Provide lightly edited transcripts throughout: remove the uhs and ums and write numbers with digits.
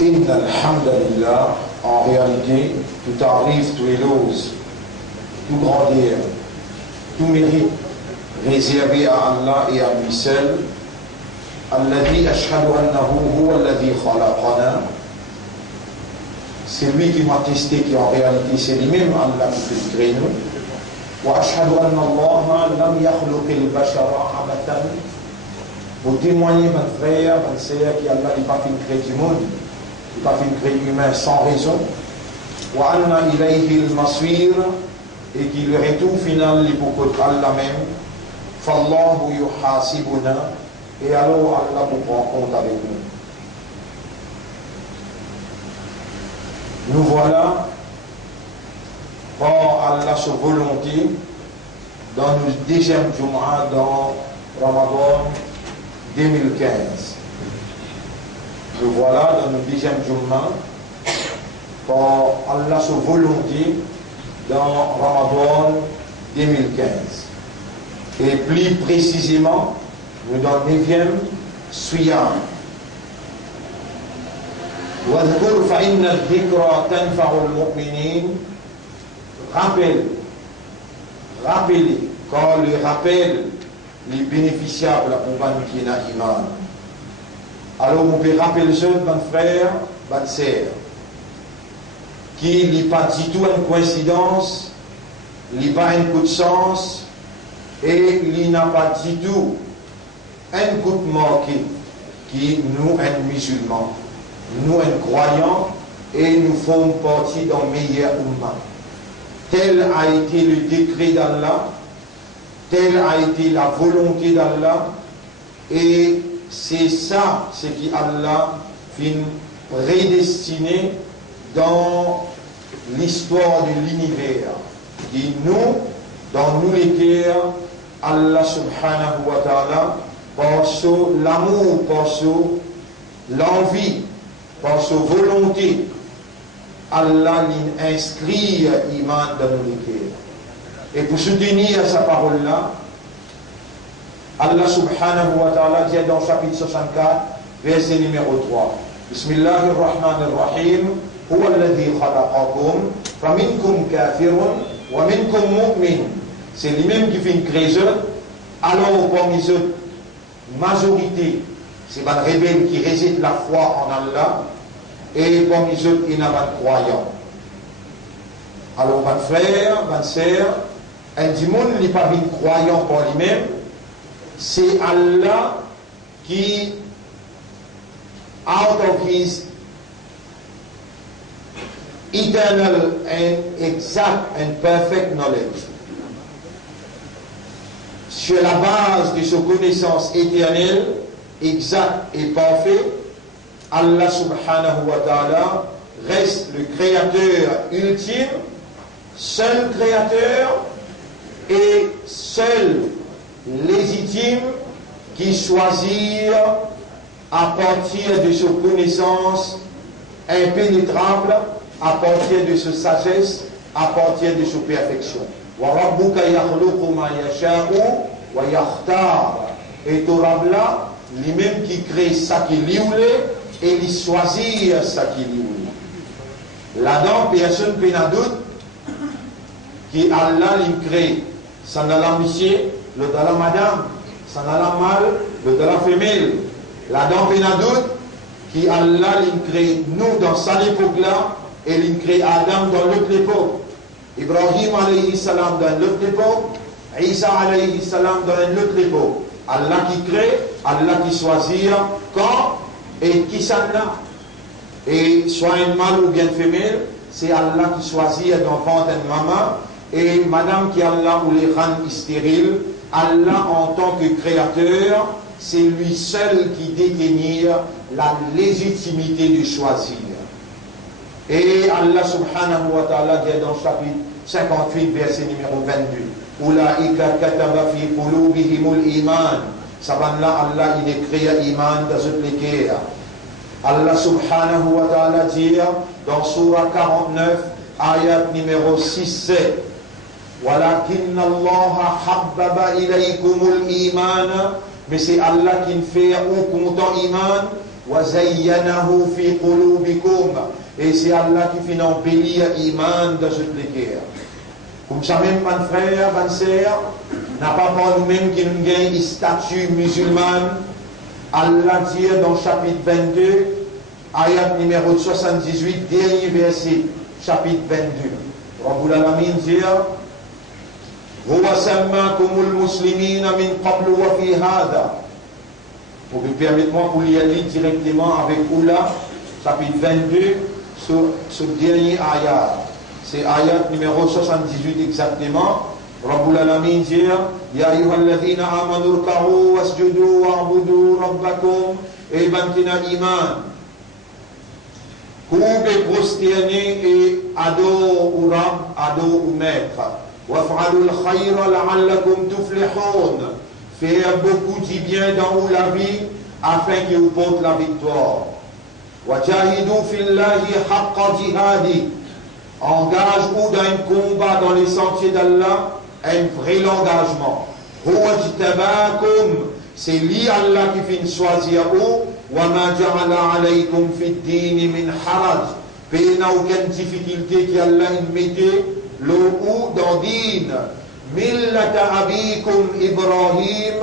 Inna alhamdulillah, en réalité, tout arrive, tout élose, tout grandir, tout mérite réservé à Allah et à lui seul. Alladhi ashhadu annahu huwa alladhi khalaqana. C'est lui qui m'a testé, qui en réalité c'est lui-même Allah qui fait créer nous. Wa ashhadu anna Allah lam yakhluqil bashara abatan. Pour témoigner, mon frère, mon sœur, qu'Allah n'est pas fait créer du monde, il n'est pas fait créer humain sans raison. Wa anna ilayhi al-masir, et qu'il le retour final, il pour Allah même. Fallahu yuhasibuna, et alors Allah vous prend compte avec nous. Nous voilà, par Allah sa volonté, dans le deuxième Jumu'ah dans Ramadan 2015. Nous voilà dans le deuxième Jumu'ah, par Allah sa volonté, dans Ramadan 2015. Et plus précisément, nous dans le 9e Siyam. وَاذْكُرْ فَإِنَّ الذِّكْرَى تَنْفَعُ الْمُؤْمِنِينَ. Rappelez, quand le rappel les bénéficiables pour qui n'a iman. Alors on peut rappeler ça, mon frère, ma sœur, qui n'est pas du tout une coïncidence, il n'a pas un coup de sens, et il n'a pas du tout un coup de marqué, qui nous, un musulman, nous, un croyant, et nous faisons partie d'un meilleur umma. Tel a été le décret d'Allah, telle a été la volonté d'Allah, et c'est ça, ce qui Allah fin prédestiné dans l'histoire de l'univers. Et nous, dans nous les terres, Allah subhanahu wa ta'ala, par son l'amour, par son l'envie, par sa volonté, Allah l'inscrit iman dans nos cœurs. Et pour soutenir sa parole-là, Allah subhanahu wa ta'ala dit dans le chapitre 64, verset numéro 3, Bismillahirrahmanirrahim, Huwa alladhi khalaqakum, faminkum kafirun, wa minkum mu'min. C'est lui-même qui fait une création, alors parmi eux, majorité, c'est une rebelle qui réside la foi en Allah, et parmi eux, il n'y a pas de croyants. Alors, mon frère, ma sœur, un monde n'est pas un croyant pour lui-même, c'est Allah qui, out of his eternal and exact and perfect knowledge, sur la base de sa connaissance éternelle, exacte et parfaite, Allah subhanahu wa ta'ala reste le créateur ultime, seul créateur et seul légitime qui choisit à partir de sa connaissance impénétrable, à partir de sa sagesse, à partir de sa perfection. Wa rabbuka yakhluqu ma yasha'u wa yakhtar. Et Torah là, lui-même qui crée ça qui lui voulait et il choisit ça qui lui voulait. Là-dedans, personne ne peut en doute qui Allah lui crée. Ça n'a la monsieur, le de la madame, ça n'a la mâle, le de la femelle. Là-dedans, il y a un doute qui Allah lui crée nous dans cette époque-là et il crée Adam dans l'autre époque. Ibrahim alayhi salam dans l'autre époque, Isa alayhi salam dans l'autre époque. Allah qui crée, Allah qui choisit quand et qui s'en a. Et soit un mâle ou bien une femelle, c'est Allah qui choisit d'enfant une maman. Et madame qui Allah ou les rend stériles, Allah en tant que créateur, c'est lui seul qui détenir la légitimité de choisir. Et Allah subhanahu wa ta'ala dit dans le chapitre 58, verset numéro 22, Ulaika kataba fi qulubihimul iman. Sabanla Allah il est créé iman dans ce cœur. Allah subhanahu wa ta'ala dit dans surah 49, ayat numéro 6-7, Walakin Allah habbaba ilaykumul iman. Mais c'est Allah qui fait au content iman وَزَيَّنَهُ فِي قُلُوبِكُمْ. Et c'est Allah qui fait embellir l'iman dans ce cœur. Comme ça même, mon frère, mon sœur, n'a pas pour nous-mêmes qui nous gagne statut musulman. Allah dit dans chapitre 22, ayat numéro 78, dernier verset, chapitre 22. Rabbul Alamin dit Huwa sammakumul muslimina min qablu wa fi hada. Vous permettez-moi pour lire directement avec Oula, chapitre 22, ce dernier ayat. C'est ayat numéro 78 exactement. Rabbul Alamin dit Ya ayyuhalladhina amanu rka'u wasjudu wa'budu rabbakum. Et bantina iman. Coube prosterné et ado ou rab, ado ou maître. Waf'alul khayra la'allakum tuflihun. Faire beaucoup de bien dans la vie afin qu'il vous porte la victoire. Wajahidu fillahi haqqa jihadi. Engage-vous dans un combat dans les sentiers d'Allah, un vrai engagement. C'est lui Allah qui fait choisir vous. Wa ma ja'ala alaykum fi ad-din min haraj. Il n'y a aucune difficulté qu'Allah mette le ou dans din. Millata abikum Ibrahim,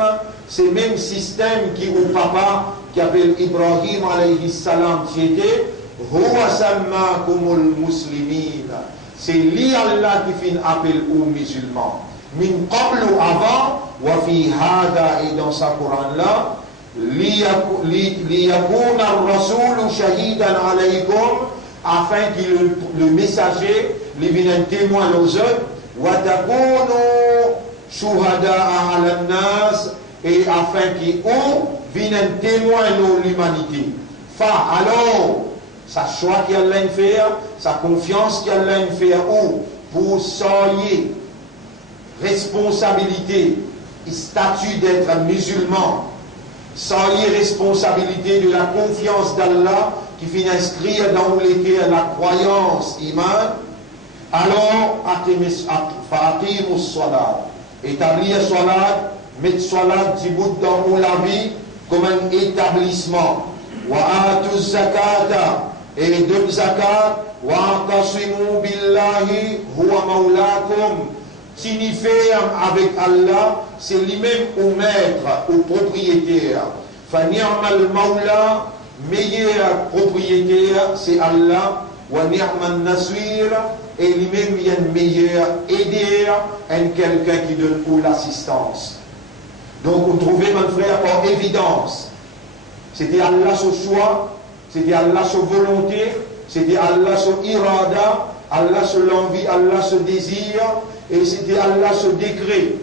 c'est le même système qui au papa qui appelle Ibrahim alayhi salam qui était Huwa sammakumul muslimin. C'est lui Allah qui fait appel aux musulmans. Min qablu avant, wa fi hada et dans sa Coran là, liyakuna ar-rasul shahidan alaykum, afin que le messager lui vienne témoin aux autres. وَتَكُونُوا شُهَدَاءَ عَلَى النَّاسِ. Et afin qu'ils viennent témoin de l'humanité. Alors, sa choix qu'Allah fait, sa confiance qu'Allah fait, ou pour soyez responsabilité, statut d'être musulman, soyez responsabilité de la confiance d'Allah qui fait inscrire dans les cœurs la croyance, iman. Alors, fa'aqimu salat. Établir salat, mettre salat d'ibout dans la vie comme un établissement. Wa atu zakata. Et de zakat. Wa qasimu billahi huwa maulakum. Signifie avec Allah, c'est lui-même au maître, au propriétaire. Fa ni'mal maula, meilleur propriétaire, c'est Allah. Wa ni'man nasir. Et lui-même il y a un meilleur aider un quelqu'un qui donne pour l'assistance. Donc vous trouvez mon frère par évidence. C'était Allah son choix, c'était Allah son volonté, c'était Allah son irada, Allah son envie, Allah son désir, et c'était Allah son décret,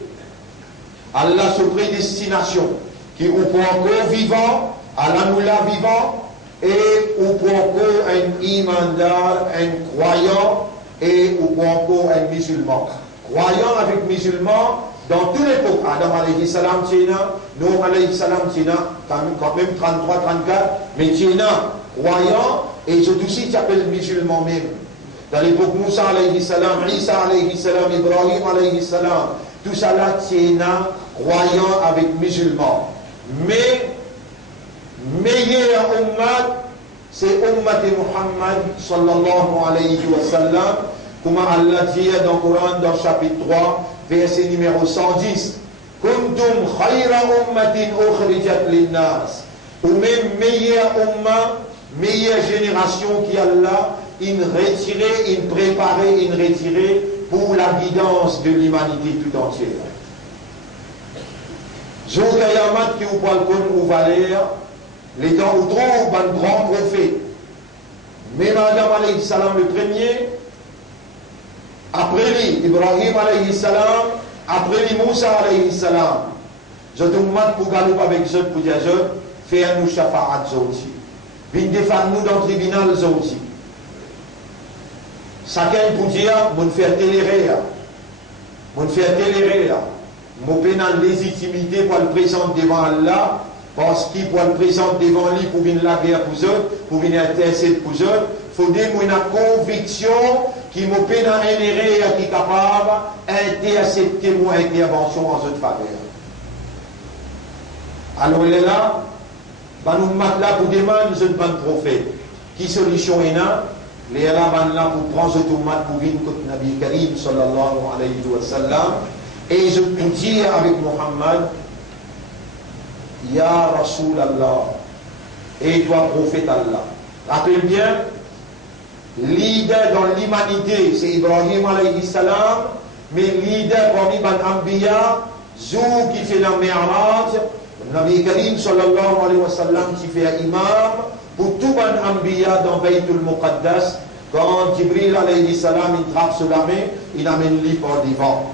Allah son prédestination, qui ou pour encore vivant, Allah nous l'a vivant, et ou pour encore un imandar, un croyant, et ou encore un musulman. Croyant avec musulman, dans toute l'époque, Adam alayhi salam tchena, Nour alayhi salam tchena, quand même 33, 34, mais tchena, croyant, et c'est aussi qui appelle musulman même. Dans l'époque Moussa alayhi salam, Isa alayhi salam, Ibrahim alayhi salam, tout ça là tchena, croyant avec musulman. Mais, meilleur ummat, c'est Ummat Muhammad sallallahu alayhi wa sallam, comme Allah dit dans le Coran, dans le chapitre 3, verset numéro 110. Kuntum khayra ummatin ukhrijat linnas. Ou même meilleure umma, meilleure génération qui Allah, une retirée, une préparée, une retirée pour la guidance de l'humanité tout entière. Jour Yayamat qui vous parle comme vous valeur, les temps où trouve un grand prophète. Mais Adam alayhi salam le premier, après lui, Ibrahim alayhi salam, après lui, Moussa alayhi salam. Je te demande pour galoper avec eux, pour dire, faire nous shafa'at zouti. Vine défendre nous dans le tribunal zouti. Chacun pour dire, mon faire télérer, mon faire télérer, mon pénal légitimité pour le présenter devant Allah, parce qu'il pour le présenter devant lui pour venir la guerre pour eux, pour venir intercéder pour eux, il faut dire une conviction qui m'a pénal qui est capable d'intercepter mon intervention en cette faveur. Alors il est là, ban ummat là pour demander je ban prophète qui solution est là les là ban là pour prendre ce ummat pour venir contre Nabi Karim sallallahu alayhi wa sallam et je peux dire avec Muhammad Ya Rasul Allah et toi prophète Allah. Rappelez bien, leader dans l'humanité c'est Ibrahim alayhi salam, mais leader parmi ban Ambiya, Zou qui fait la Mi'raj, Nabi Karim sallallahu alayhi wa sallam qui fait imam pour tout ban Ambiya dans Baytul Muqaddas. Quand Jibril alayhi salam il trappe sur la main, il amène lui par devant.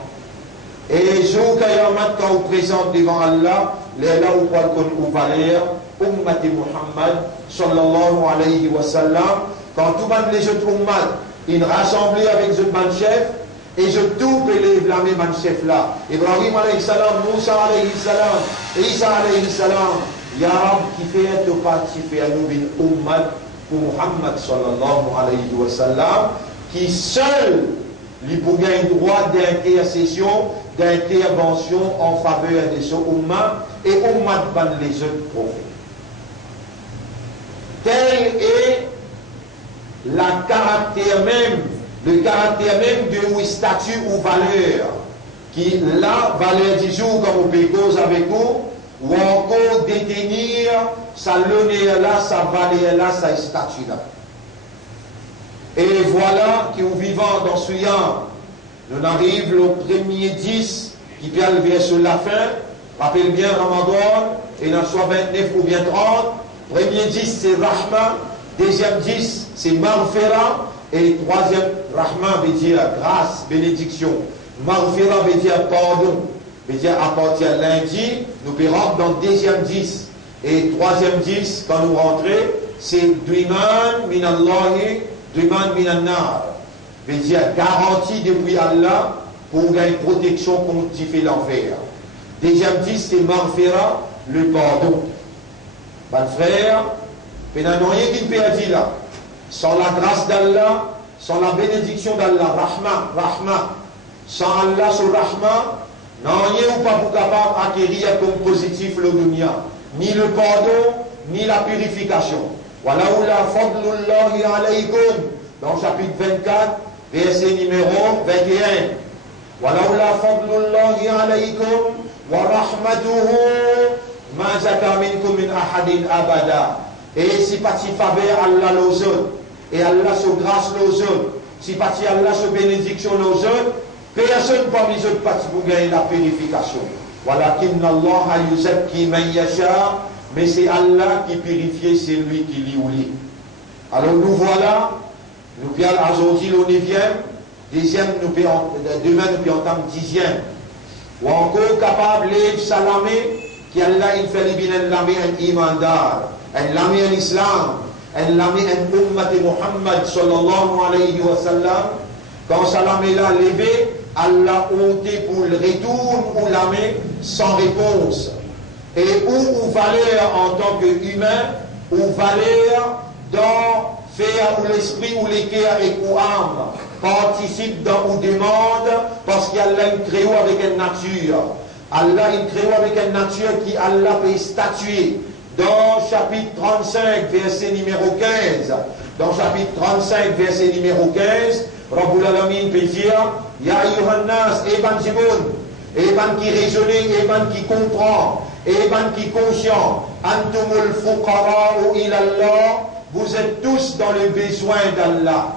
Et Zou Kayamat quand on présente devant Allah, les là où on va lire Ummati Muhammad sallallahu alayhi wa sallam, quand tout le monde les autres ummat, ils rassemblent avec ce ban chef, et je tout élève la même chef là. Ibrahim alayhi salam, Moussa alayhi salam, Isa alayhi salam, Ya Rab qui fait un participer à nous une ummat pour Muhammad sallallahu alayhi wa sallam, qui seul lui pour gagner droit d'intercession, d'intervention en faveur de ce ummat et ummat ban les autres prophètes. Tel est le caractère même de statut ou valeur, qui la valeur du jour comme on peut cause avec vous, ou encore détenir sa l'honneur là, sa valeur là, sa statut là. Et voilà que nous vivons dans ce temps, nous arrivons au premier 10 qui vient le verset la fin, rappelle bien Ramadan, et dans soit 29 ou bien 30, premier 10 c'est Rahma, deuxième 10 c'est Maghfira, et troisième Rahma veut dire grâce, bénédiction. Maghfira veut dire pardon, veut dire à partir de lundi, nous pérons dans le deuxième 10. Et troisième 10, quand nous rentrons, c'est Duiman minallahi, Duiman minannar. Veut dire garantie depuis Allah pour gagner protection contre l'enfer. Deuxième 10, c'est Maghfira, le pardon. Mon frère, il n'y a rien qui peut dire là. Sans la grâce d'Allah, sans la bénédiction d'Allah, Rahma, sans Allah sur Rahma, rien ou pas pour capable d'acquérir comme positif le dunya, ni le pardon, ni la purification. Voilà où la fadlullahi alaykum, dans le chapitre 24, verset numéro 21. Voilà où la fadlullahi alaykum, wa rahmatuhu, ma zaka minkum min ahadin abada. Et si parti faveur Allah les autres, et Allah se grâce les autres, si parti Allah se bénédiction les autres, personne parmi les autres parti pour gagner la purification. Voilà qu'inna Allah yuzakki man yasha, mais c'est Allah qui purifie celui qui lit ou lit. Alors nous voilà, nous pions aujourd'hui le 9e, demain nous pions le 10e. Ou encore capable de salamé, qui Allah il fait libérer l'ami un imandar. En l'ami en islam, en l'ami en ummat Muhammad sallallahu alayhi wa sallam, quand salam est là levé, Allah ôté pour le retour ou l'ami sans réponse. Et où valeur en tant qu'humain, ou valeur dans faire où l'esprit ou l'équerre et ou âme, participe dans ou demande, parce qu'Allah il crée avec une nature. Allah il crée avec une nature qui Allah peut statuer. Dans chapitre 35, verset numéro 15, dans chapitre 35, verset numéro 15, Rabbul Alamin peut dire, Ya Yohannas, Eban Ziboun, Eban qui raisonne, Eban qui comprend, Eban qui conscient, Antumul Fuqara'u ilallah, vous êtes tous dans le besoin d'Allah.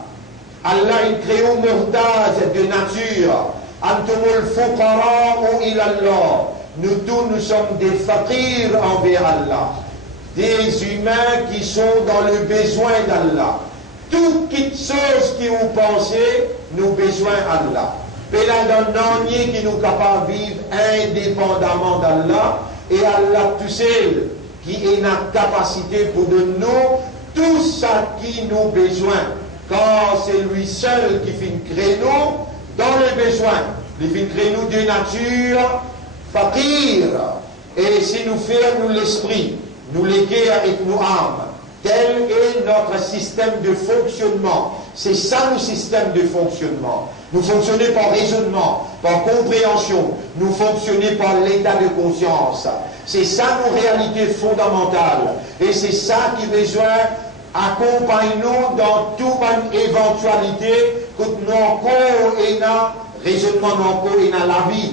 Allah il crée au mortage de nature, Antumul Fuqara'u ilallah. Nous tous, nous sommes des faqirs envers Allah. Des humains qui sont dans le besoin d'Allah. Toute chose qui vous pensez, nous besoin d'Allah. Mais là, dans le qui nous capable de vivre indépendamment d'Allah, et Allah tout seul, qui est la capacité pour de nous, tout ça qui nous besoin. Car c'est lui seul qui fait créer nous dans le besoin. Il fait créer nous de nature fakir. Et si nous faisons l'esprit, nous l'équerre et nous âmes. Tel est notre système de fonctionnement. C'est ça le système de fonctionnement. Nous fonctionnons par raisonnement, par compréhension. Nous fonctionnons par l'état de conscience. C'est ça nos réalités fondamentales. Et c'est ça qui besoin accompagne-nous dans toute une éventualité que nous encore et dans raisonnement, nous encore et dans la vie,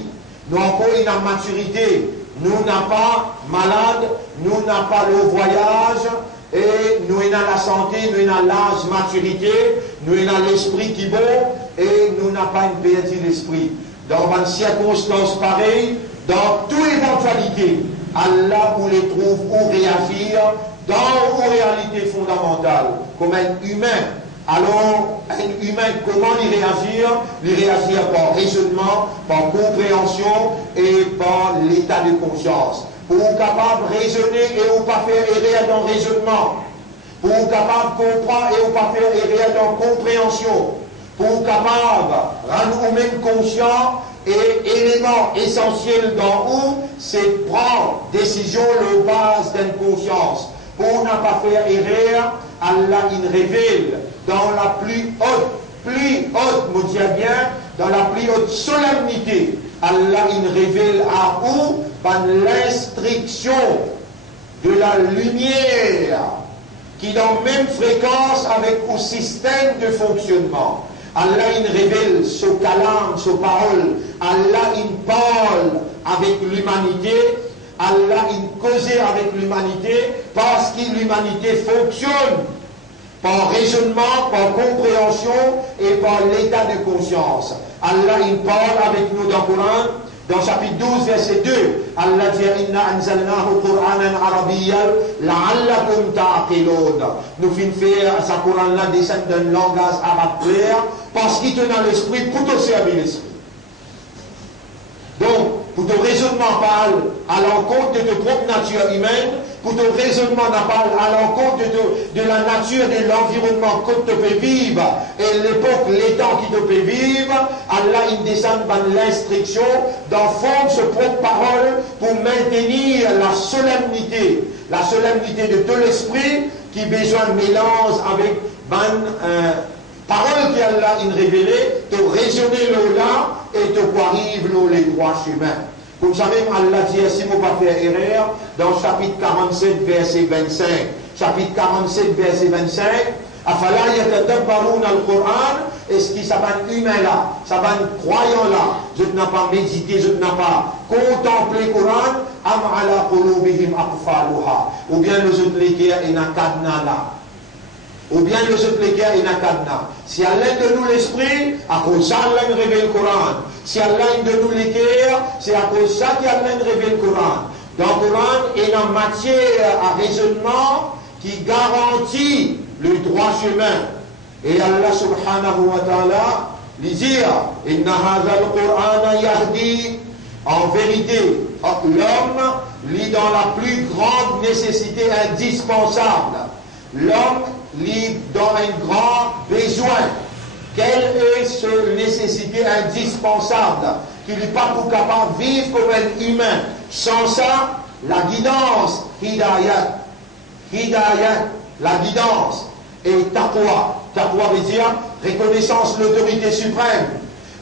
nous encore et dans maturité. Nous n'avons pas malade, nous n'avons pas le voyage, et nous sommes dans la santé, nous sommes dans l'âge maturité, nous sommes dans l'esprit qui est bon, et nous n'avons pas une perdu l'esprit. Dans une circonstance pareille, dans toute éventualité, Allah vous les trouve ou réagir dans une réalité fondamentale, comme un humain. Alors, un humain, comment il réagir? Il réagir par raisonnement, par compréhension et par l'état de conscience. Pour être capable de raisonner et ou pas faire erreur dans le raisonnement. Pour être capable de comprendre et ou pas faire erreur dans la compréhension. Pour être capable de rendre nous-mêmes conscients et élément essentiel dans où, c'est prendre décision le base d'une conscience. Pour ne pas faire erreur, Allah il révèle dans la plus haute, me dis bien, dans la plus haute solennité, Allah il révèle à où par l'instruction de la lumière qui est dans la même fréquence avec le système de fonctionnement. Allah il révèle ce calame, ce parole. Allah il parle avec l'humanité. Allah il cause avec l'humanité parce que l'humanité fonctionne par raisonnement, par compréhension et par l'état de conscience. Allah il parle avec nous dans le Coran, dans chapitre 12, verset 2. Allah dit Inna anzalnahu Qur'anan Arabiyyan la'allakum ta'qilun. Nous finissons faire ce Coran-là descendre d'un langage arabe clair parce qu'il est dans l'esprit pour te servir l'esprit. Donc, pour ton raisonnement parle à l'encontre de ta propre nature humaine, pour ton raisonnement parle à l'encontre de la nature de l'environnement que tu peux vivre, et l'époque, les temps qui te peut vivre, Allah il descend dans l'instruction, d'enfant ce propre parole pour maintenir la solennité de tout l'esprit qui besoin de mélange avec parole qu'Allah il révélé, te raisonner là et te quoi arrive les droits chemins. Vous savez, Allah dit, si vous ne pas faire erreur, dans chapitre 47, verset 25. Chapitre 47, verset 25. Afala yatadabbaruna al-Qur'an. Est-ce que ça va être humain là, ça va être croyant là, je n'ai pas médité, je n'ai pas contemplé le Coran, am ala qulubihim aqfaluha. Ou bien les autres l'équerre et n'a cadenas là. Ou bien les autres l'équerre et n'a cadenas. Si Allah de nous l'esprit, à cause ça Allah révèle le Coran. Si Allah de nous l'équerre, c'est à cause ça qu'Allah révèle le Coran. Dans le Coran, il y a une matière à raisonnement qui garantit le droit chemin. Et Allah subhanahu wa ta'ala lui dit Inna hadha al-Qur'ana yahdi. En vérité, l'homme lit dans la plus grande nécessité indispensable. L'homme lit dans un grand besoin. Quelle est cette nécessité indispensable qu'il n'est pas pour capable de vivre comme un humain? Sans ça, la guidance, hidayat, la guidance, et taqwa. Taqwa veut dire reconnaissance de l'autorité suprême.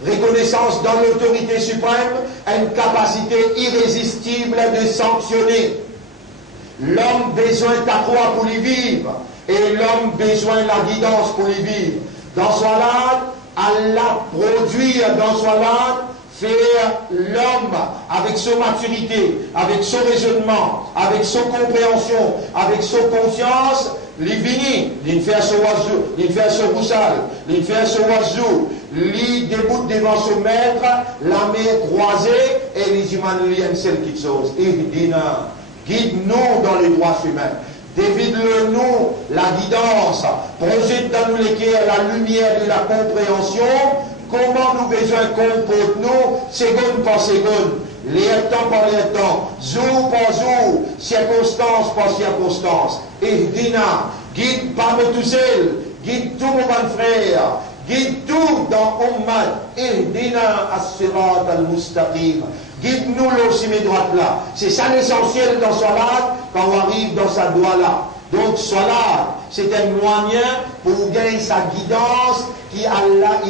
Reconnaissance dans l'autorité suprême, une capacité irrésistible de sanctionner. L'homme besoin de taqwa pour y vivre, et l'homme besoin de la guidance pour y vivre. Dans Salat, Allah produit dans Salat, faire l'homme avec son maturité, avec son raisonnement, avec son compréhension, avec son conscience, il finit, il fait son oiseau, il fait son roussal, il fait son oiseau, il débute devant son maître, la main croisée, et il dit, il y a une seule petite chose, guide-nous dans les droits chemins. Dévide-le-nous la guidance, projette dans nous l'équerre la lumière de la compréhension, comment nous besoin comporte-nous, seconde par seconde, les temps par les temps, jour par jour, circonstance par circonstance. Et Dina, guide pas me tout seul, guide tous mes frères, guide tout dans Ummah, et Dina as-sirat al-mustaqim. Guide-nous là aussi mes droites là. C'est ça l'essentiel dans Salat quand on arrive dans sa doigt là. Donc, salat, c'est un moyen pour gagner sa guidance qui Allah a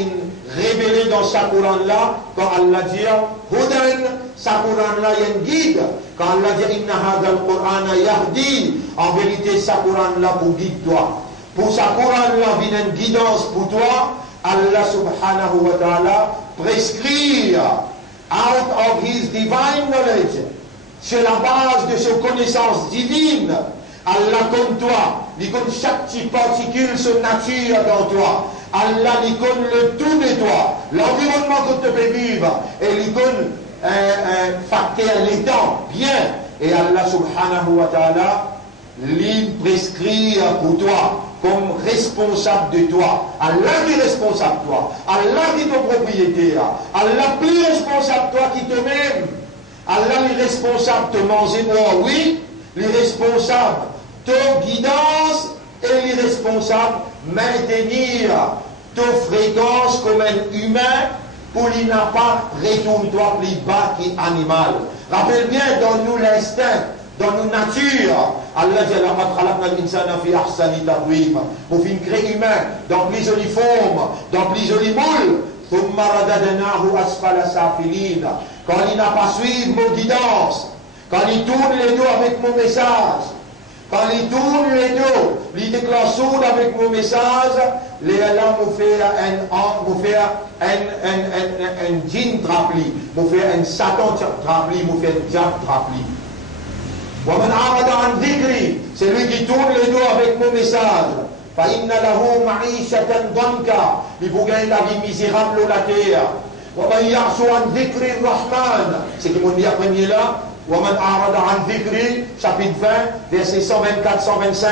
révélé dans sa Coran-là, quand Allah dit Hudan, sa Coran-là, il y a une guide. Quand Allah dit Inna hadal Qur'ana yahdi, en vérité, sa Coran-là pour guide toi. Pour sa Coran-là, vient une guidance pour toi. Allah subhanahu wa ta'ala prescrit out of his divine knowledge, sur la base de ses connaissances divines. Allah comme toi, il connaît chaque petite particule, son nature dans toi. Allah il connaît le tout de toi, l'environnement que tu peux vivre, et il connaît facteur les temps, bien. Et Allah subhanahu wa ta'ala, il prescrit pour toi, comme responsable de toi. Allah qui est responsable de toi. Allah qui est ton propriétaire. Allah plus responsable de toi qui te même. Allah est responsable de te manger moi, oui. Il est responsable de ta guidance et il est responsable de maintenir ta fréquence comme un humain pour qu'il n'a pas retourne-toi plus bas qu'animal. Rappelle bien, dans nous l'instinct, dans nos natures, Allah dit pour faire créer humain dans plus jolie forme, dans plus jolie moule. Quand il n'a pas suivi mon guidance, quand il tourne les dos avec mon message, quand il tourne les dos, il déclare sourd avec mon message, les Allah me fait un djinn trapli, me fait un satan trapli, me fait un diable trapli. C'est lui qui tourne les dos avec mon message. Il faut gagner la vie misérable de la terre. C'est qui m'ont dit après là. Chapitre 20, verset 124-125.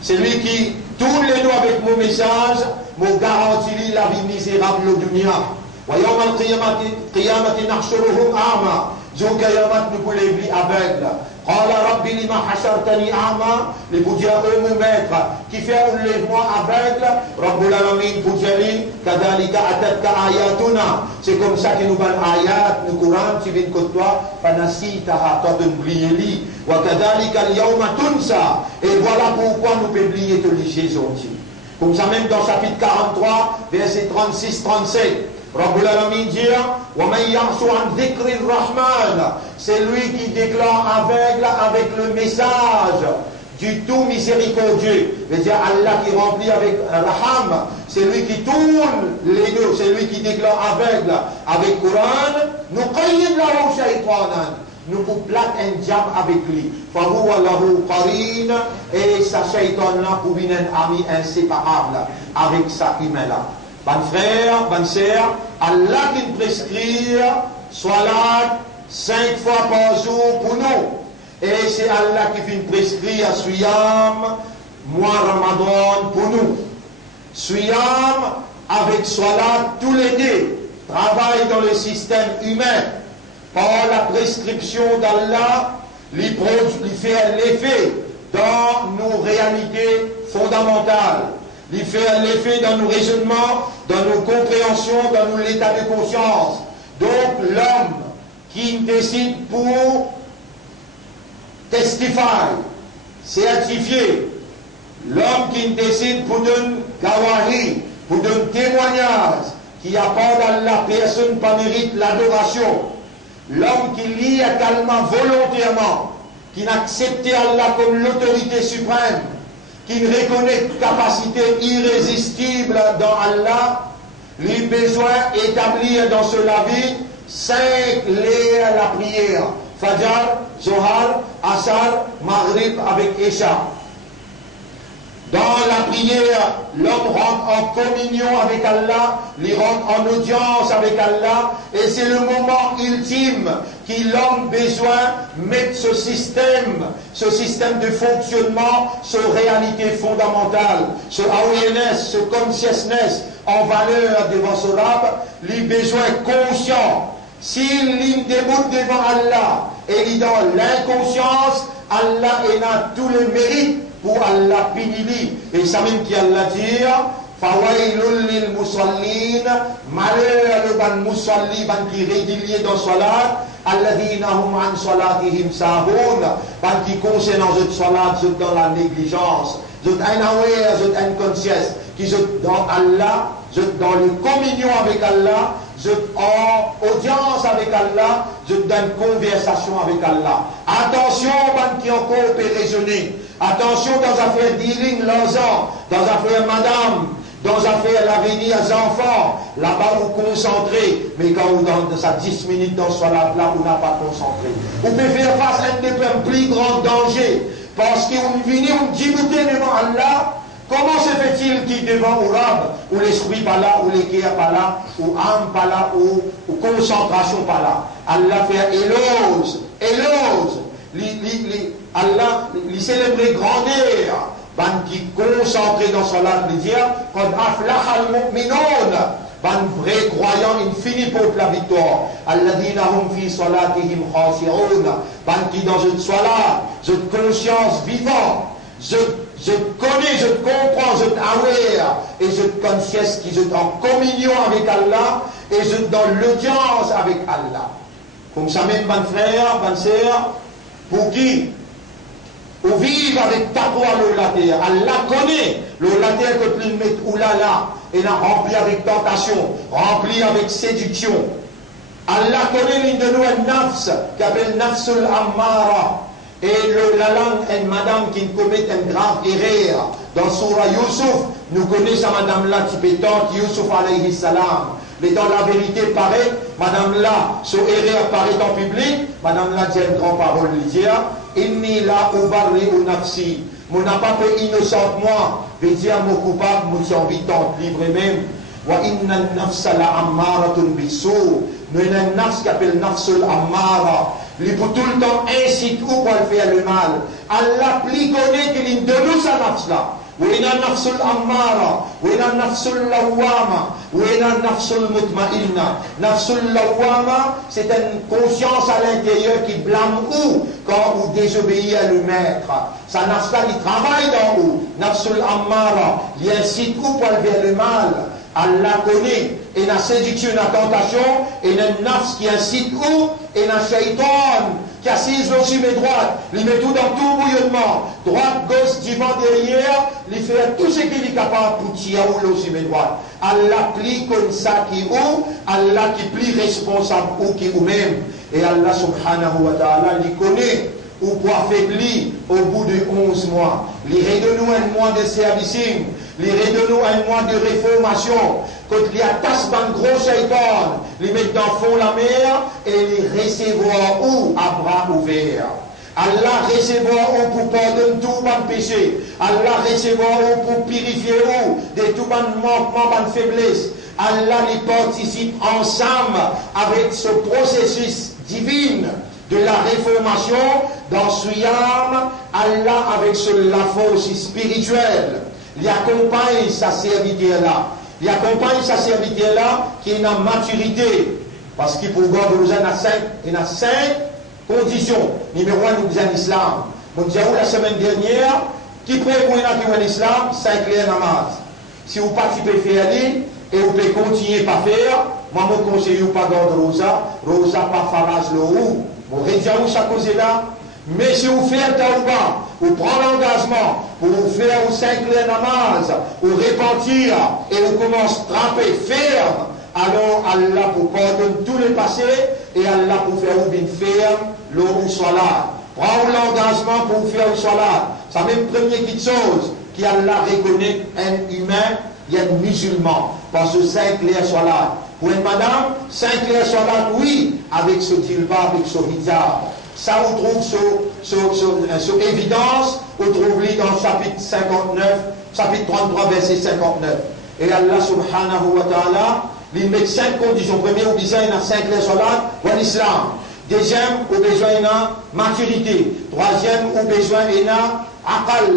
C'est lui qui tourne les dos avec mon message, me garantit la vie misérable de dunya. ويوم القيامة نحشرهم أعمى jour Kayamat nous pouvons les aveugles. قال ربي لما حشرتني أعمى pour dire mon maître qui fait enlève-moi aveugle رب العالمين pour dire كذلك أتتك آياتنا c'est comme ça que nous parlons ayat nous Coran tu viens contre toi فنسيتها toi de oublier وكذلك اليوم تنسى et voilà pourquoi nous pouvons oublier tous les Jésus comme ça même dans chapitre 43 verset 36-37 Rabbul Alamin dit c'est lui qui déclare aveugle avec le message du tout miséricordieux. C'est-à-dire Allah qui remplit avec Raham, c'est lui qui tourne les deux, c'est lui qui déclare aveugle avec Coran. Nous qayyid lahu shaytanan. Nous vous plaque un diable avec lui. Fahuwa lahu qarin et sa shaytan là pour une ami inséparable avec sa humain là. Bonne frère, bonne sœur, Allah qui nous prescrit salat 5 fois par jour pour nous. Et c'est Allah qui vient prescrire Suyam, mois Ramadan pour nous. Suyam avec salat tout l'été, travaille dans le système humain. Par la prescription d'Allah, il fait l'effet dans nos réalités fondamentales. Il fait l'effet dans nos raisonnements, dans nos compréhensions, dans nos états de conscience. Donc l'homme qui décide pour testify, certifier, l'homme qui décide pour donner gawahi, pour donner témoignage, qui apporte à la personne pas mérite l'adoration, l'homme qui lie calmement, volontairement, qui n'accepte Allah comme l'autorité suprême, qui reconnaît capacité irrésistible dans Allah, les besoins établis dans cela vie, 5 liens à la prière, Fajr, Zohar, Asar, Maghrib avec Isha. Dans la prière, l'homme rentre en communion avec Allah, il rentre en audience avec Allah, et c'est le moment ultime qui l'homme besoin de mettre ce système de fonctionnement, ce réalité fondamentale, ce awareness, ce consciousness en valeur devant ce rab, il besoin conscient. S'il déboute devant Allah et il dans l'inconscience, Allah a tous les mérites pour Allah punir. Et ça même qui Allah dit, Fawailul lil musallin, malheur le ban musalli, ban qui régulier dans salat, alladhina hum an salatihim sahun, ban qui concerne dans salat, dans la négligence, zot un aware, zot un conscience, qui zot dans Allah, zot dans le communion avec Allah, zot en audience avec Allah, zot dans une conversation avec Allah. Attention, ban qui encore peut raisonner. Attention dans affaire dealing, l'argent, dans affaire madame, dans affaire l'avenir des enfants, là-bas vous concentrez, mais quand vous dans ça 10 minutes dans ce là, vous n'avez pas concentré. Vous pouvez faire face à un plus grand danger, parce que vous venez, vous débutez devant Allah. Comment se fait-il qu'il devant au rab, ou l'esprit pas là, ou l'équerre pas là, ou âme pas là, ou concentration pas là? Allah fait éloge, Allah, il célébrait grandeur. Ban qui concentré dans son âme, il dit, quand aflaha al-mu'minun, ban vrai croyant, il finit pour la victoire. Alladhina hum fi salatihim khashi'un, ban qui dans une salat, une conscience vivante, je connais, je comprends, je aware, et je conscience qui est en communion avec Allah, et je dans l'audience avec Allah. Comme ça même, ban frère, ban sœur, pour qui ou vivre avec taqwa la terre. Allah connaît la terre que tu mets oulala et l'a rempli avec tentation, rempli avec séduction. Allah connaît l'une de nous un nafs qui appelle nafsul ammara. Et la langue est une madame qui commet une grave erreur. Dans Surah Yusuf, nous connaissons madame là qui pétante, Yusuf alayhi salam. Mais dans la vérité paraît, madame là, son erreur paraît en public, madame là dit une grande parole, il dit, inni la ubarri ou nafsi, mon n'a pas fait innocente moi, veut dire mon coupable, mon suis envitante, libre même, wa inna nafsa la ammaratun bisu, nous avons un nafs qui appelle nafsul ammara, il pour tout le temps incite ou pour faire le mal, Allah plus connaît qu'il de nous sa nafs là. وإن النفس الأمارة وإن النفس اللوامة وإن النفس المطمئنة. نفس اللوامة, c'est une conscience à l'intérieur qui blâme où quand vous désobéissez à le maître. Sa nafs là qui travaille dans où. Nafsul ammara, il incite où pour faire le mal. Allah connaît, et la séduction, la tentation, et la nafs qui incite où, et la shaitan qui assise aussi mes droites, il met tout dans tout bouillonnement, droite, gauche, devant, derrière, il fait tout ce qu'il est capable pour tirer aussi mes droites. Allah plie comme ça qui ou, Allah qui plie responsable ou qui ou même, et Allah subhanahu wa ta'ala, il connaît ou pour affaiblir au bout de 11 mois. Il redonne-nous un mois de service, il redonne-nous un mois de réformation. Quand il y a tasse d'un gros shaitan, il met dans le fond la mer et il recevoir où à bras ouverts. Allah recevoir où pour pardonner tout mon péché. Allah recevoir où pour purifier où de tout mon manquement, mon faiblesse. Allah y participe ensemble avec ce processus divin de la réformation dans Suyam, Allah avec la force spirituelle, il accompagne sa serviteur-là. Il accompagne sa serviteur-là qui est en maturité. Parce qu'il pour God, nous avons 5 conditions. Numéro 1, nous avons l'islam. Nous avons la semaine dernière, qui prête pour un islam, 5 clés namaz. Si vous participez faire et vous pouvez continuer à faire, moi je vous conseille pas garder Rosa pas farage le roux. Vous rédigeez chaque cause là, mais si vous faites tauba, vous prenez l'engagement pour vous faire aux 5 clés namaz, vous repentir et vous commencez à tremper ferme, alors Allah pour pardonner tous les passés et Allah pour faire vous bien ferme, l'eau ou soit là. Prends l'engagement pour vous faire au salat. C'est la même première petite chose qui Allah reconnaît un humain, il y a un musulman. Parce que 5 clés soit là. Pour une madame, 5 clés soit là, oui, avec ce tilba, avec ce hijab. Ça, on trouve sur évidence, on trouve dans le chapitre 59, chapitre 33, verset 59. Et Allah subhanahu wa ta'ala, il met 5 conditions. Première, on dit ça, il y a 5 clés soit là, pour l'islam. Deuxième, au besoin il y a maturité. Troisième, au besoin il y a akal,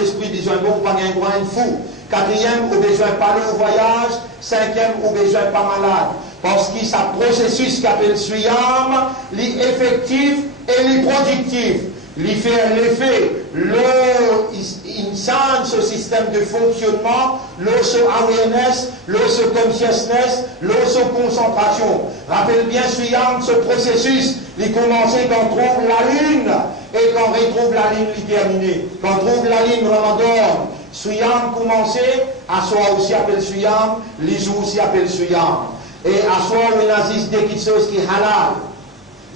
l'esprit, disons bon, pas un grand fou. Quatrième, au besoin pas le voyage. Cinquième, au besoin pas malade. Parce que ça processus qu'appelle Suyam, l'effectif et les productif. l'effet, l'insan, ce système de fonctionnement, l'osso awareness, l'osso consciousness, l'osso concentration. Rappelle bien ce processus, il commence quand on trouve la lune, et quand on retrouve la ligne, il termine. Quand on trouve la ligne Ramadan, Suyam commençait, à soi aussi appelle Suyam, les jours aussi appellent Suyam. Et à soi, on a des choses qui halal.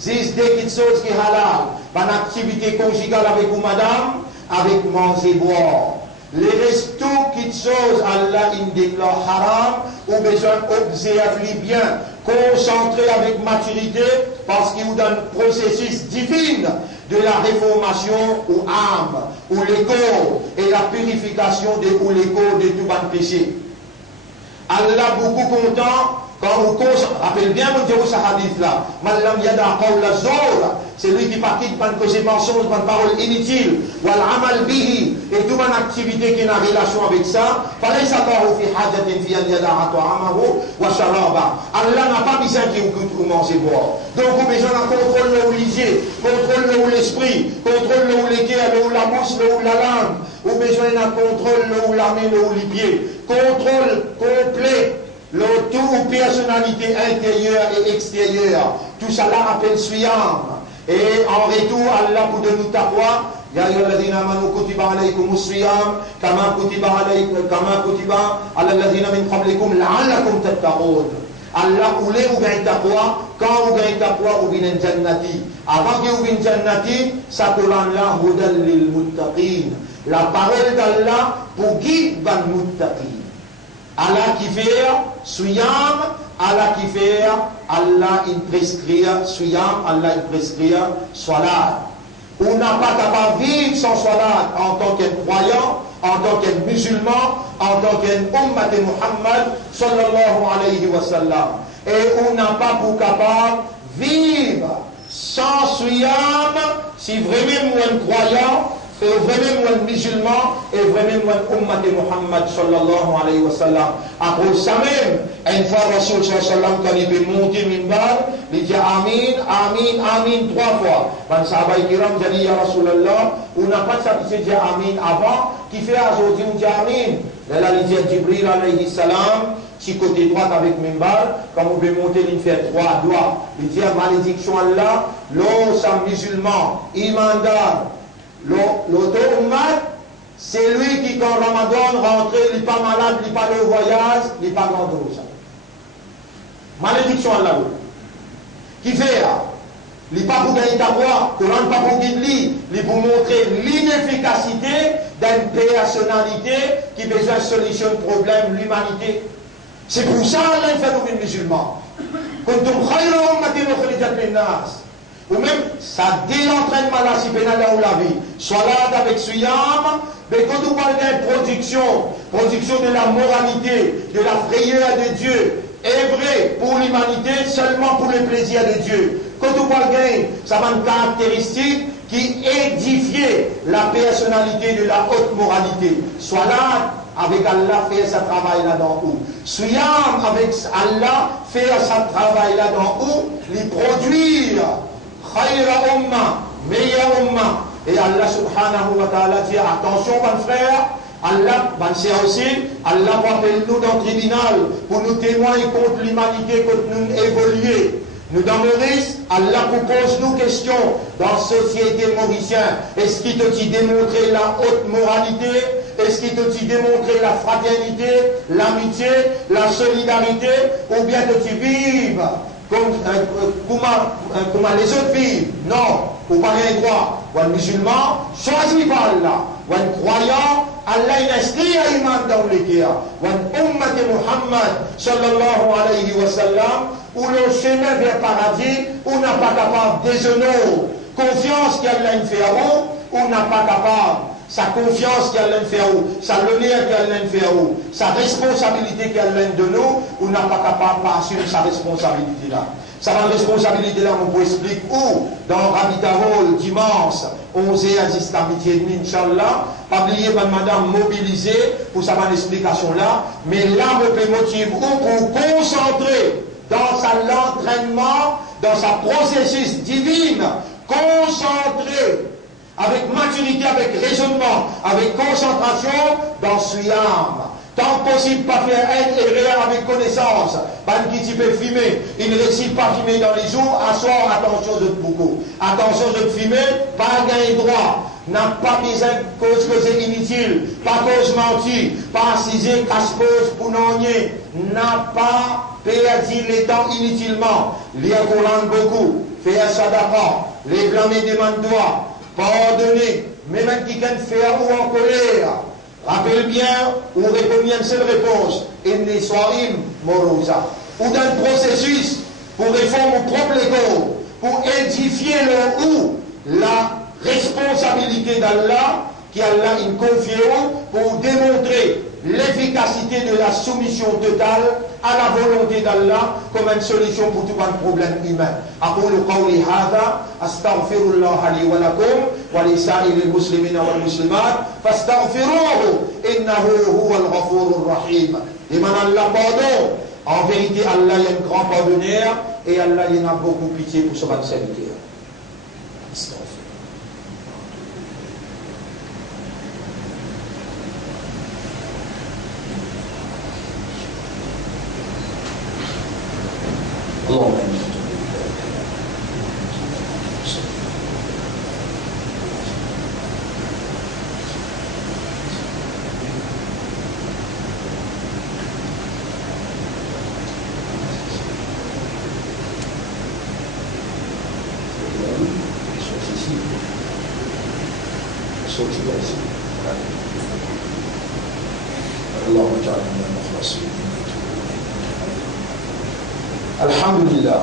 Des choses qui halal. Une activité conjugale avec vous, madame, avec manger, boire. Les restes, toutes choses, Allah, il déclare haram, ou besoin d'observer bien, concentrer avec maturité, parce qu'il vous donne un processus divin de la réformation ou âme, ou l'écho, et la purification de ou l'écho de tout bon péché. Allah beaucoup content quand vous rappelez bien mon Dieu ce hadith là, Malam yada qawla zour, c'est lui qui partit de causer mensonge, de parole inutile, wal amal bihi, et toute une activité qui a une relation avec ça, fallait savoir fi hajatin fi yada ta'amahu wa sharaba. Allah n'a pas besoin qu'il vous manger boire. Donc vous avez besoin d'un contrôle le ligier, contrôle le l'esprit, contrôle le l'équerre, le la bouche, le la langue. Vous avez besoin d'un contrôle le la main, le les pieds. Contrôle complet. Le tout personnalité intérieure et extérieure, tout ça là appelle Suyam. Et en retour, Allah pour de nous taqwa, Ya ayyuhalladhina amanu kutiba alaykumus siyam kama kutiba ala alladhina min qablikum la'allakum tattaqun. Allah voulait ou bien taqwa, quand vous gagnez taqwa ou bien jannati. Avant que vous gagnez jannati, ça Coran là hudan lil muttaqin. La parole d'Allah pour guide ban muttaqin. Allah qui fait Suyam, Allah qui fait Allah il prescrit Suyam, Allah il prescrit Salat. On n'a pas capable de vivre sans Salat en tant que croyant, en tant que musulman, en tant qu'ummat de Muhammad sallallahu alayhi wa sallam. Et on n'a pas pour capable de vivre sans Suyam si vraiment on est croyant. Et vraiment un musulman, et vraiment un ummat de Muhammad sallallahu alayhi wa sallam. Après ça même, une fois Rasul sallallahu alayhi wa sallam, quand il peut monter minbar, il dit Amin, Amin, Amin, 3 fois. Quand Sahaba Kiram dit Ya Rasulallah, on n'a pas de ça qui dit Amin avant, qui fait aujourd'hui on dit Amin. Et là il dit Jibril alayhi salam, si côté droit avec minbar, quand on peut monter, il fait 3 doigts. Il dit malédiction Allah, l'eau, c'est musulman, imandar. L'auto-ummat, c'est lui qui, quand Ramadan rentre, il n'est pas malade, il n'est pas de voyage, il n'est pas grand chose. Malédiction Allah. Qui fait il n'est pas pour gagner ta voix, Coran pas pour guider lui, il est pour montrer l'inefficacité d'une personnalité qui a besoin de solution de problème, l'humanité. C'est pour ça Allah fait nous musulmans. Kuntum khayra ummatin ukhrijat lin-nas. Ou même, ça dit l'entraînement là, si pénal là où la vie. Soit là avec Suyam, mais quand on parle de production de la moralité, de la frayeur de Dieu, est vrai pour l'humanité, seulement pour le plaisir de Dieu. Quand on parle de ça a une caractéristique qui édifie la personnalité de la haute moralité. Soit là, avec Allah, faire sa travail là-dedans où. Suyam, avec Allah, faire sa travail là-dedans où, les produire. Khayra umma, meilleure umma. Et Allah subhanahu wa ta'ala dit attention, mon frère, Allah, mon frère aussi, Allah appelle nous dans le tribunal pour nous témoigner contre l'humanité, contre nous évoluer. Nous dans Maurice, Allah vous pose nos questions dans la société mauricienne. Est-ce qu'il te dit démontrer la haute moralité? Est-ce qu'il te dit démontrer la fraternité, l'amitié, la solidarité? Ou bien que tu vives comme les autres vivent? Non, ou pas un droit. Ou un musulman, choisi par Allah. Ou un croyant, Allah il inscrit à iman dans l'équerre. Ou un ummat de Muhammad sallallahu alayhi wa sallam, où le chemin vers le paradis, où n'a pas capable de déshonneur, confiance qu'Allah fait à vous, ou n'a pas capable. Sa confiance qu'Allah fait à vous, sa lumière qu'Allah fait à vous, sa responsabilité qu'Allah de nous, on n'a pas capable d'assumer sa responsabilité là. Sa responsabilité là, on peut expliquer où? Dans Rabitavol, dimanche, 11h à 10h, Inch'Allah, pas oublier madame mobilisée pour sa bonne explication là, mais là, on peut motiver où pour concentrer dans l'entraînement, dans sa processus divine, concentrer avec maturité, avec raisonnement, avec concentration dans Suyam. Tant que possible, pas faire haine et rien avec connaissance. Pas qui peut fumer. Il ne récite pas fumer dans les jours. Asseoir, attention de beaucoup. Attention de fumer, pas gagner droit. N'a pas besoin de cause que c'est inutile. Pas cause menti. Pas assiser, casse-cause pour n'ennier. N'a pas perdu le temps inutilement. Lire Coran beaucoup. Faire sadaqa. Les blâmer des mains de doigts. Pardonner. Même qui can faire ou en colère. Rappelle bien, ou répond bien une seule réponse. Inni so'im morosa. Ou dans le processus pour réformer mon propre ego, pour édifier le ou la responsabilité d'Allah, qui Allah une confiance pour démontrer l'efficacité de la soumission totale à la volonté d'Allah comme une solution pour tout un problème humain. أقول قولي هذا أستغفر الله لي ولكم ولسائر المسلمين والمسلمات فاستغفروه إنه هو الغفور الرحيم. Demande Allah pardon. En vérité, Allah est un grand pardonneur et Allah il a beaucoup pitié pour son serviteur. اللهم اللهم اجعلنا من المخلصين. الحمد لله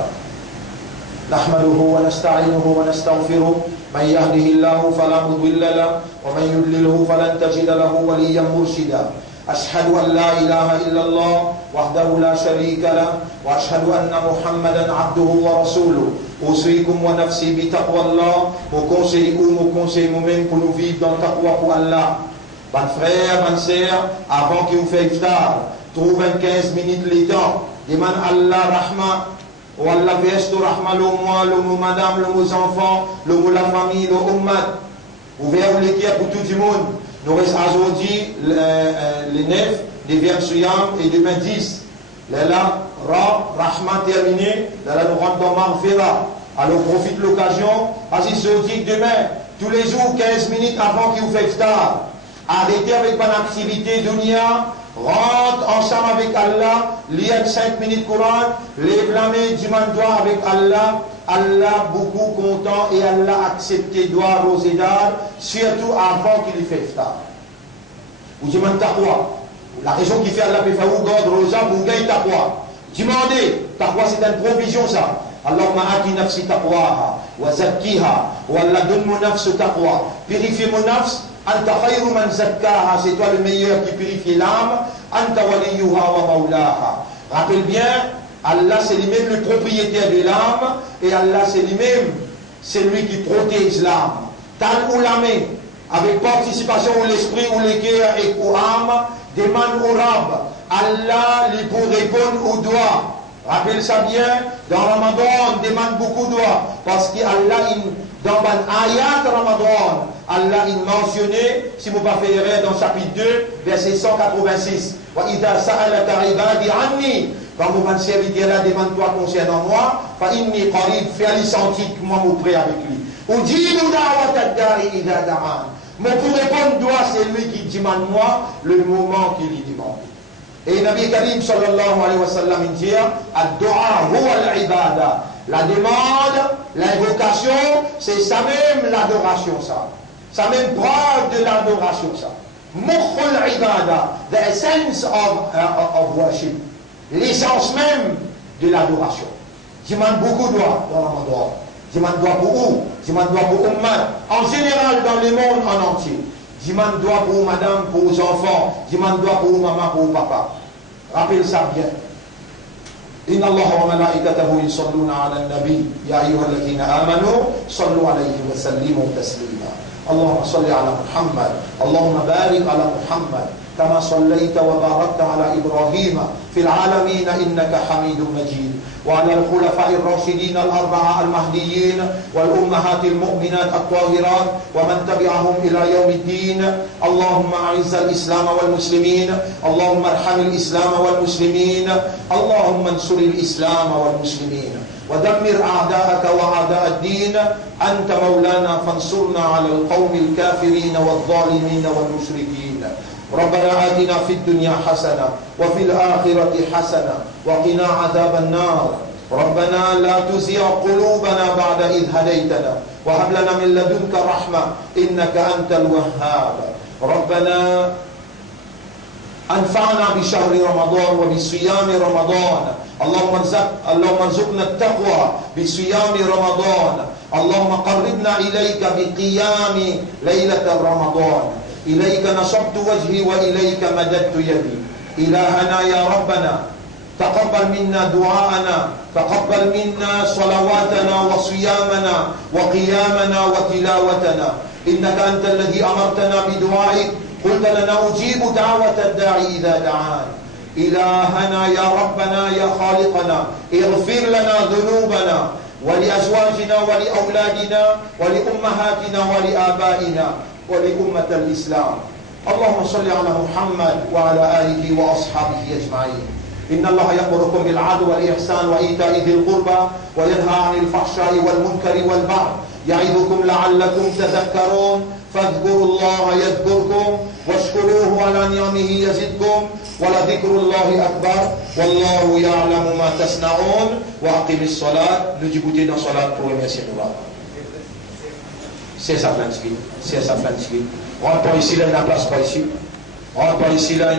نحمده ونستعينه ونستغفره من يهده الله فلا مضل له ومن يضلله فلن تجد له وليا مرشدا. أشهد أن لا إله إلا الله وحده لا شريك له وأشهد أن محمدا عبده ورسوله. أوصيكم ونفسي بتقوى الله. Mon conseil ou mon conseil moi-même pour nous vivre dans le taqwa pour Allah. Bonne frère, bonne sœur, avant que vous fassiez iftar, trouve 15 minutes les temps. Demande Allah Rahma, ou Allah veste Rahma, le moi, le mot madame, le mot enfant, le mot la famille, le ummat. Ouvert l'équipe pour tout le monde. Nous restons aujourd'hui les 9, les vers Suyam et demain 10. Là, Rahma terminé, là, nous rentrons dans Marfera. Alors profite l'occasion, vas-y, jeudi, demain, tous les jours, 15 minutes avant qu'il vous fasse iftar. Arrêtez avec votre activité dunya, rentre ensemble avec Allah, lire 5 minutes Coran, les blâmer du mandois avec Allah. Allah beaucoup content et Allah accepté doit rosédar, surtout avant qu'il fait iftar. Vous demandez taqwa. La raison qui fait Allah peut faire ou garde rosa pour gagner taqwa. Demandez, taqwa c'est une provision ça. Allahumma ati nafsi taqwaha wa zakkiha wa Allah donne mon nafs taqwa. Purifie mon nafs. Anta khayru man zakkaha, c'est toi le meilleur qui purifie l'âme. Anta waliyuha wa maulaha. Rappelle bien, Allah c'est lui-même le propriétaire de l'âme et Allah c'est lui-même celui qui protège l'âme. Tal ou l'âme, avec participation ou l'esprit ou le cœur et ou âme, demande au Rab. Allah lui pour répondre au doigt. Rappelle ça bien, dans Ramadan on demande beaucoup de doigts parce qu'Allah dans ban ayat Ramadan, Allah il mentionnait, si vous ne pas fait erreur, dans chapitre 2, verset 186. Wa idha sa'alaka ibadi anni, quand vous m'avez serviteur là, demande-toi concernant moi, fa inni qarib, fais-lui sentir que moi je prie avec lui. Ujibu da'wat ad-da'i idha da'an. Mais pour répondre doigt, c'est lui qui demande moi le moment qu'il lui demande. Et Nabi Karim sallallahu alayhi wa sallam dit ad-du'a huwa al-ibada. La demande, l'invocation, c'est ça même l'adoration ça. Ça même preuve de l'adoration ça. Mukhul ibada, the essence of worship. L'essence même de l'adoration. Je demande beaucoup de doigts dans Ramadan. Je demande doigt pour où? Je demande doigt pour Ummat. En général dans le monde en entier. Je demande doigt pour madame, pour les enfants. Je demande doigt pour maman, pour papa. Rappelle ça bien. إن الله وملائكته يصلون على النبي يا أيها الذين آمنوا صلوا عليه وسلموا تسليما اللهم صل على محمد اللهم بارك على محمد كما صليت وباركت على إبراهيم في العالمين إنك حميد مجيد، وعلى الخلفاء الراشدين الأربعة المهديين والأمهات المؤمنات الطاهرات ومن تبعهم إلى يوم الدين. اللهم أعز الإسلام والمسلمين، اللهم ارحم الإسلام والمسلمين، اللهم انصر الإسلام والمسلمين، ودمر أعداءك وأعداء الدين. أنت مولانا فانصرنا على القوم الكافرين والظالمين والمشركين. ربنا آتنا في الدنيا حسنة وفي الآخرة حسنة وقنا عذاب النار. ربنا لا تزغ قلوبنا بعد إذ هديتنا وهب لنا من لدنك رحمة إنك أنت الوهاب. ربنا أنفعنا بشهر رمضان وبصيام رمضان. اللهم ارزقنا التقوى بصيام رمضان. اللهم قربنا إليك بقيام ليلة رمضان. إليك نصبت وجهي وإليك مددت يدي. إلهنا يا ربنا تقبل منا دعاءنا، تقبل منا صلواتنا وصيامنا وقيامنا وتلاوتنا. إنك أنت الذي أمرتنا بدعائك، قلت لنا أجيب دعوة الداعي إذا دعان. إلهنا يا ربنا يا خالقنا اغفر لنا ذنوبنا ولأزواجنا ولأولادنا ولأمهاتنا ولآبائنا ولأمة الإسلام. اللهم صل على محمد وعلى آله وأصحابه أجمعين. إن الله يأمركم بالعدل والإحسان وإيتاء ذي القربى وينهى عن الفحشاء والمنكر والبغي يعظكم لعلكم تذكرون. فاذكروا الله يذكركم واشكروه على نعمه يزدكم ولذكر الله أكبر والله يعلم ما تصنعون. وأقم الصلاة. Nous dans salat pour remercier Allah. C'est ça plein de suite. C'est ça plein de suite. On va pas ici là, il n'y a place pas ici. On va pas ici là.